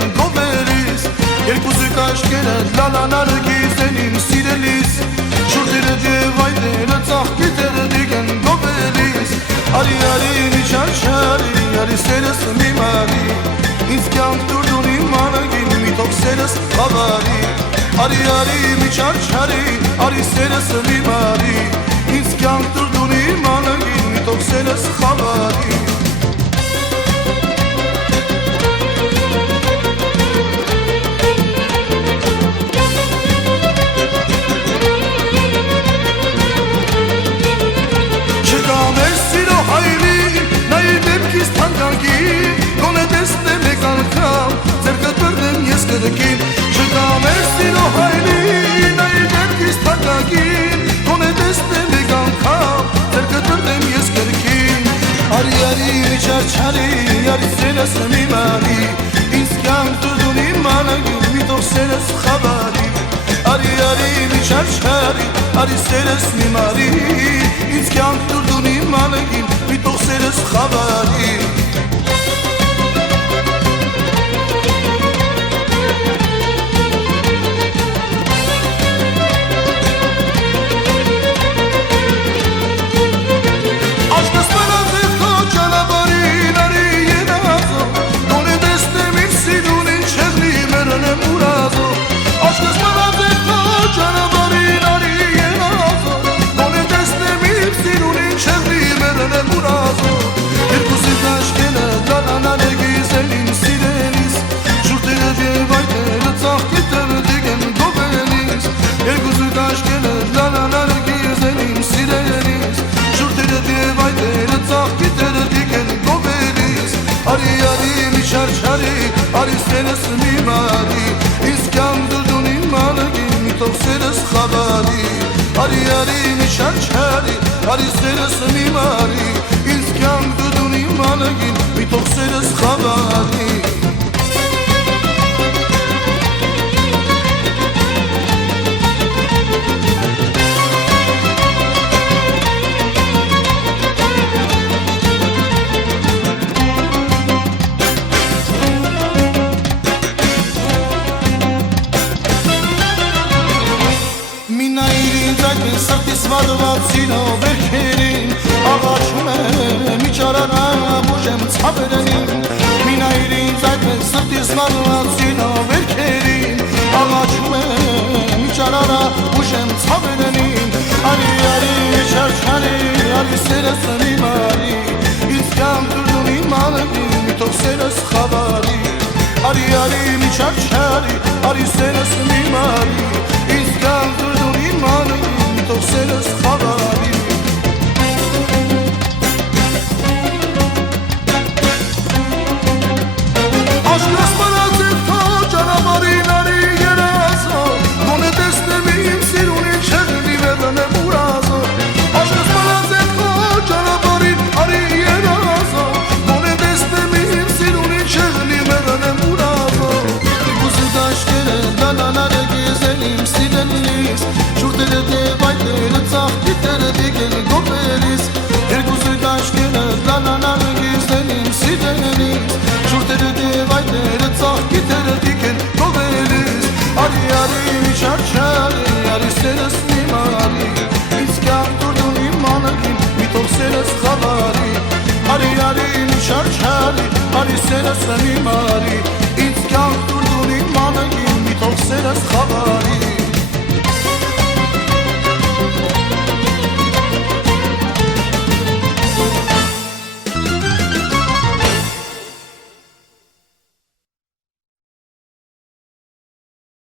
դիգեն գոբերիս երկուզի կաշկերը լալանարգիս են իմ սիրելիս շուրտերը դևայները ծաղկիտերը դիգեն գոբերիս արի մի չարչարի արի սերս մի մարի ինձ կյանք դուրդուն իմ մանագին մի թող սերս խավարի արի մի չարչարի արի սերս մի մարի ինձ կյանք դուրդուն իմ մանագին մի թող սերս խավարի Գոնե տեսնեմ եք անգամ ձերքդ բռնեմ ես կրկին չկամ ես սիրո հայրի նայի դեպքիս թանկագին Գոնե տեսնեմ եք անգամ ձերքդ բռնեմ ես կրկին Արի մի չարչարի արի սերս մի մարի ինձ կյանք դուրդուն իմ մանագին մի թող սերս խավարի Արի մի չարչարի արի սերս մի մարի ինձ կյանք դուրդուն իմ մանագին մի թող սերս խավարի Արի սերս մի մարի ինձ կյանք դուրդուն իմ մանագին մի թող սերս խավարի Արի մի չարչարի արի սերս մի մարի ինձ կյանք դուրդուն իմ մանագին մի թող սերս խավարի Սրտիս վարվածինով վերքերին աղաչում եմ իճարանա բուժեմ ցավերին Մինայր ինձ այդպես սրտիս վարվածինով վերքերին աղաչում եմ իճարանա բուժեմ ցավերին Արի չարչարի արի սերս մի մարի ինձ կյանք դուրդուն իմ մանագին մի թող սերս խավարի Արի մի չարչարի արի սերս մի մարի ինձ կյանք դուրդուն իմ մանագին թող սերս խավարի Աշկս մնացեք քո ճանապարհին արի երազո Գոնե տեսնեմ իմ սիրունին չեղնի վերնեմ ուրազո Աշկս մնացեք քո ճանապարհին արի երազո Գոնե տեսնեմ իմ սիրունին չեղնի վերնեմ ուրազո Գուզի դաշկերը լալանարը գեզեն իմ սիրելիս Շուրտերը դևայները ծաղկիտերը դիգեն գոբերիս Երկուսը դաշկերը լալանարը գեզեն իմ սիրելիս Շուրտերը դևայները ծաղկիտերը դիգեն գոբերիս Արի մի չարչարի արի սերս մի մարի ինձ կյանք դուրդուն իմ մանագին մի թող սերս խավարի Արի մի չարչարի արի սերս մի մարի ինձ կյանք դուրդուն իմ մանագին մի թող սերս խավարի